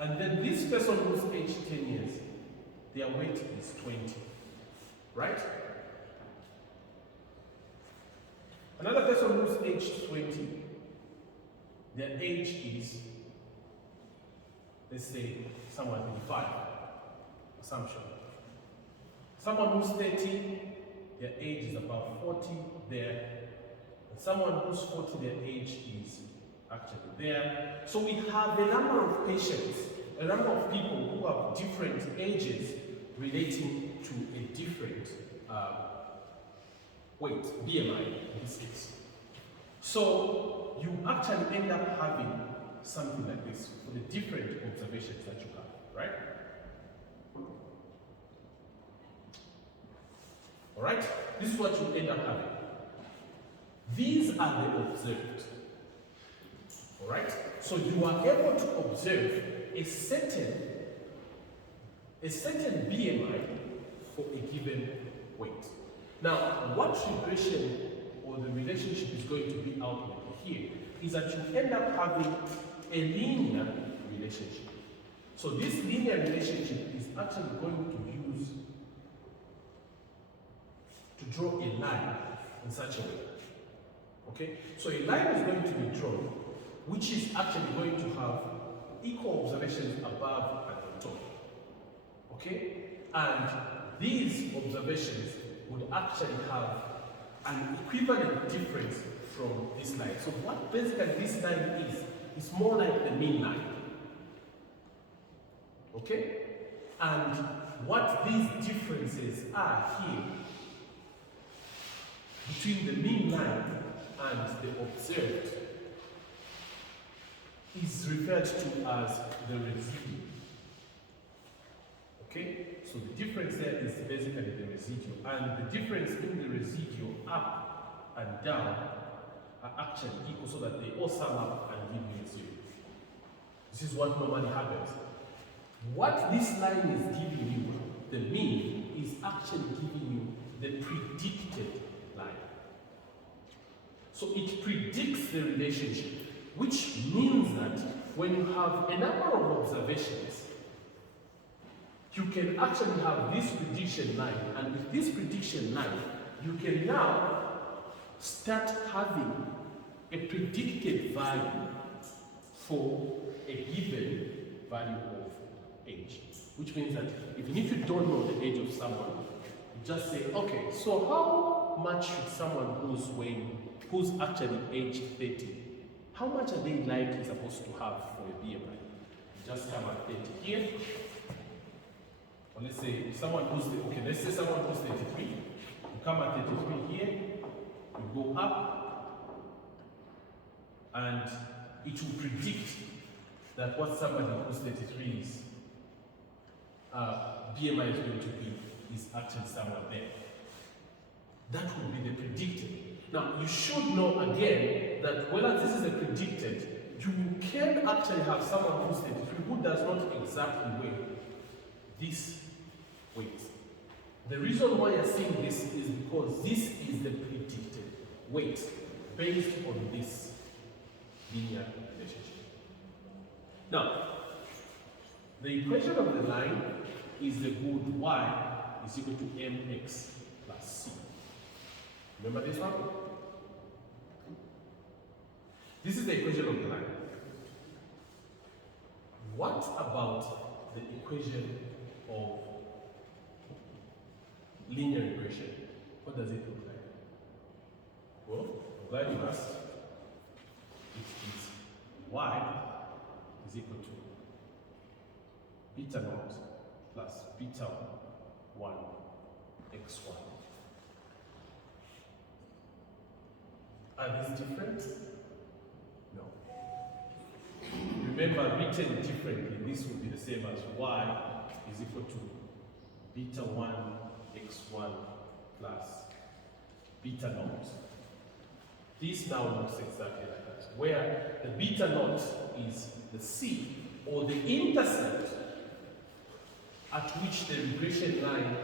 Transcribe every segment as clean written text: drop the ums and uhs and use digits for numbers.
And then this person who's aged 10 years, their weight is 20, right? Another person who's aged 20, their age is, let's say, somewhere 25, assumption. Someone who's 30, their age is about 40 there. And someone who's 40, their age is actually there. So we have a number of patients, a number of people who have different ages relating to a different weight, BMI in this case. So you actually end up having something like this for the different observations that you have, right? All right? This is what you end up having. These are the observed. All right? So you are able to observe a certain BMI for a given weight. Now, what regression or the relationship is going to be outlined here is that you end up having a linear relationship. So this linear relationship is actually going to use to draw a line in such a way. Okay? So a line is going to be drawn, which is actually going to have equal observations above and on top. Okay? And these observations would actually have an equivalent difference from this line. So what basically this line is more like the mean line. Okay? And what these differences are here between the mean line and the observed is referred to as the residual. Okay? So the difference there is basically the residual. And the difference in the residual up and down are actually equal so that they all sum up and give you 0. This is what normally happens. What this line is giving you, the mean, is actually giving you the predicted line. So it predicts the relationship, which means that when you have a number of observations, you can actually have this prediction line, and with this prediction line, you can now start having a predicted value for a given value of age. Which means that even if you don't know the age of someone, you just say, okay, so how much should someone who's actually aged 30, how much are they likely supposed to have for a BMI? You just come at 30 here. Or let's say someone who's, let's say someone who's 33. You come at 33 here, you go up, and it will predict that what somebody who's 33 is, BMI is going to be, is actually somewhere there. That will be the predicted. Now, you should know again that whether this is a predicted, you can actually have someone who's 33 who does not exactly weigh this weight. The reason why you're seeing this is because this is the predicted weight based on this linear relationship. Now, the equation of the line is the good y is equal to mx plus c. Remember this one? This is the equation of the line. What about the equation of linear regression? What does it look like? Well, I'm glad you asked. It is y is equal to beta naught plus beta 1 x1. Are these different? No. Remember, written differently, this would be the same as y is equal to beta 1 x1 plus beta naught. This now looks exactly like that, where the beta naught is the c, or the intercept at which the regression line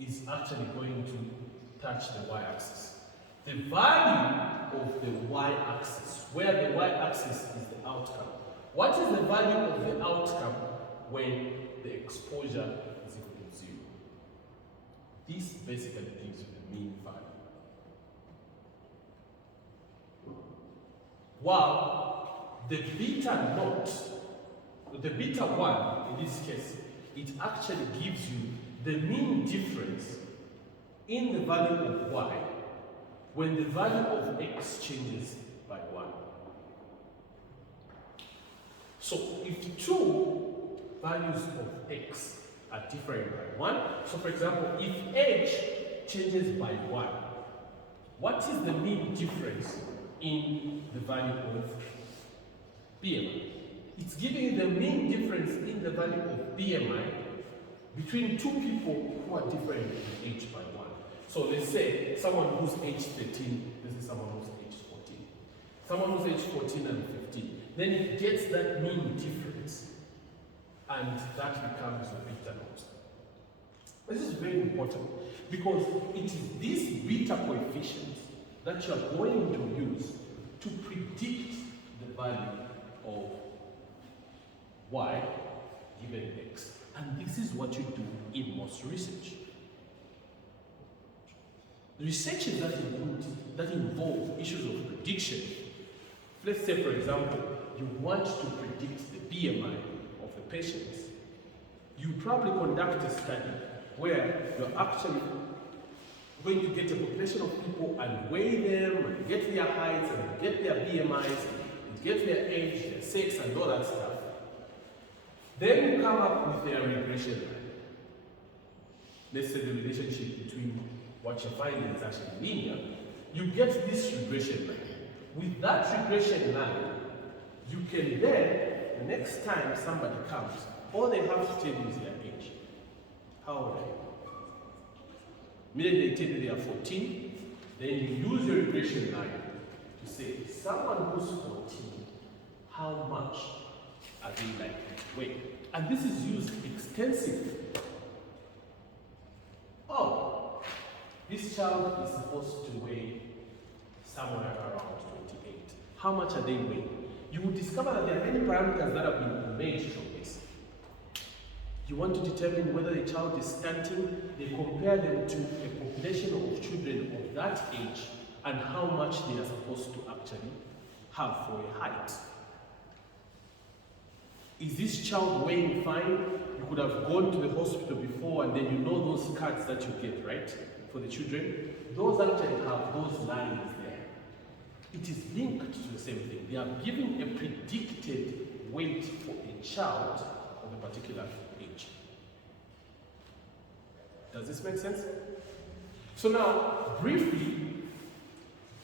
is actually going to touch the y-axis. The value of the y-axis, where the y-axis is the outcome, What is the value of the outcome when the exposure is equal to 0? This basically gives you the mean value. While the beta naught, the beta 1 in this case, it actually gives you the mean difference in the value of y when the value of x changes by 1. So if two values of x are different by 1, so for example, if h changes by 1, what is the mean difference in the value of BMI? It's giving you the mean difference in the value of BMI between two people who are different in age by 1. So let's say someone who's age 13, this is someone who's age 14. Someone who's age 14 and 15. Then it gets that mean difference, and that becomes the beta naught. This is very important because it is these beta coefficients that you are going to use to predict the value of y given x. And this is what you do in most research. The researches that involve issues of prediction, let's say for example, you want to predict the BMI of the patients, you probably conduct a study where you're actually going to get a population of people and weigh them and get their heights and get their BMIs and get their age, their sex and all that stuff. Then you come up with their regression line. Let's say the relationship between what you're finding is actually linear. You get this regression line. With that regression line, you can then, the next time somebody comes, all they have to tell you is their age. How old are you? Immediately they tell you they are 14, then you use your regression line to say, someone who's 14, how much are they likely to weigh? And this is used extensively. Oh, this child is supposed to weigh somewhere around 28. How much are they weighing? You will discover that there are many parameters that have been measured from this. You want to determine whether the child is stunting, they compare them to a population of children of that age and how much they are supposed to actually have for a height. Is this child weighing fine? You could have gone to the hospital before and then you know those cards that you get, right? For the children. Those actually have those lines there. It is linked to the same thing. They are giving a predicted weight for a child of a particular age. Does this make sense? So now, briefly,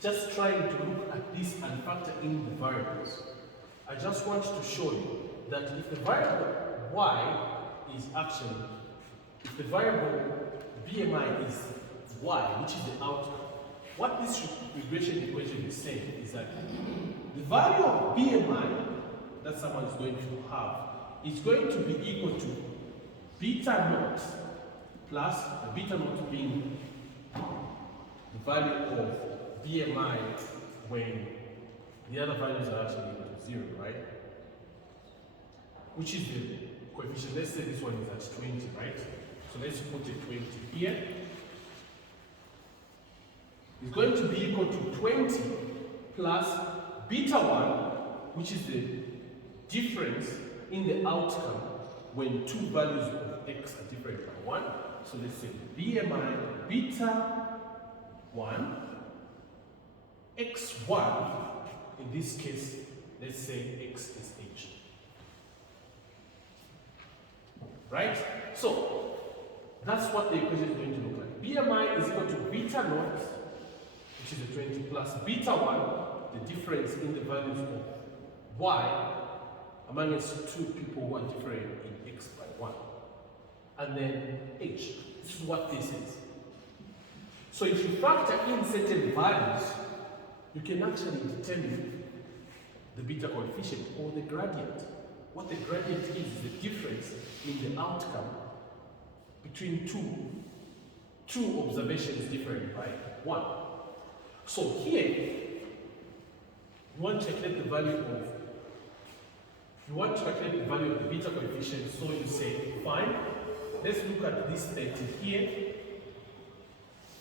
just trying to look at this and factor in the variables. I just want to show you that if the variable y is actually, if the variable BMI is y, which is the outcome, what this regression equation is saying is that the value of BMI that someone is going to have is going to be equal to beta naught plus the beta naught being the value of BMI when the other values are actually equal to 0, right? Which is the coefficient. Let's say this one is at 20, right? So let's put a 20 here. It's going to be equal to 20 plus beta 1, which is the difference in the outcome when two values of x are different by 1. So let's say BMI beta 1 x1, in this case, let's say x is h. Right? So that's what the equation is going to look like. BMI is equal to beta naught, which is the 20, plus beta 1, the difference in the values of y amongst two people who are different in x by 1. And then h. This is what this is. So if you factor in certain values, you can actually determine the beta coefficient or the gradient. What the gradient is the difference in the outcome between two observations different by 1. So here, you want to calculate the value of you want to calculate the value of the beta coefficient, so you say, fine, let's look at this 30 here.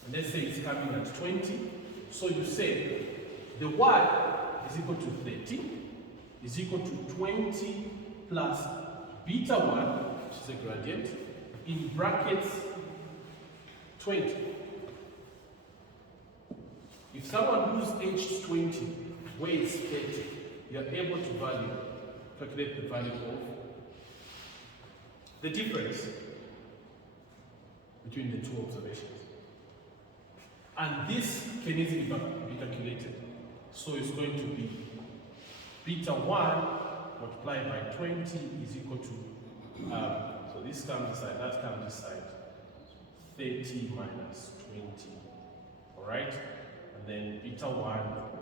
And let's say it's coming at 20. So you say the y is equal to 30 is equal to 20 plus beta 1, which is a gradient, in brackets 20. If someone whose age is 20 weighs 30, you are able to calculate the value of the difference between the two observations. And this can easily be calculated. So it's going to be beta 1 multiplied by 20 is equal to, so this comes this side, that comes this side, 30 minus 20, all right? And then beta 1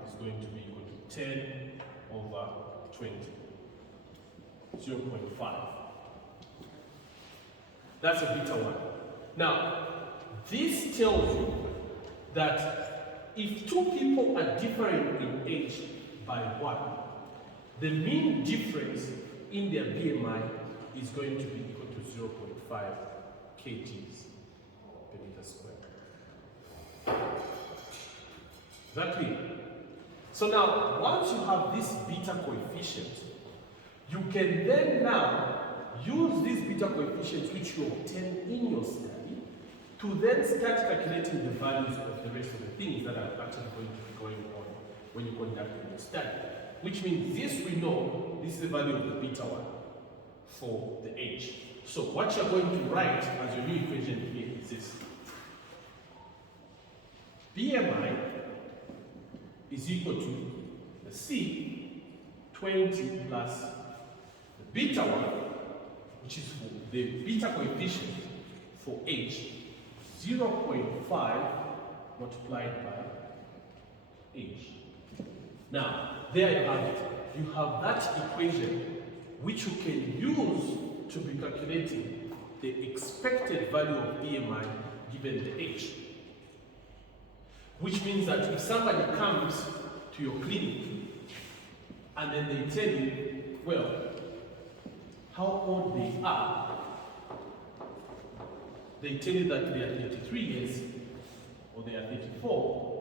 is going to be equal to 10 over 20, 0.5. That's a beta 1. Now, this tells you that if two people are differing in age by 1, the mean difference in their BMI is going to be equal to 0.5 kgs per meter squared. Is that clear? So now, once you have this beta coefficient, you can then now use these beta coefficients which you obtain in your study to then start calculating the values of the rest of the things that are actually going to be going on when you conduct your study. Which means this we know, this is the value of the beta 1 for the age. So what you're going to write as your new equation here is this. BMI is equal to the C 20 plus the beta 1, which is for the beta coefficient for age, 0.5 multiplied by age. Now, there you have it. You have that equation which you can use to be calculating the expected value of BMI given the age. Which means that if somebody comes to your clinic and then they tell you, well, how old they are, they tell you that they are 33 years or they are 34,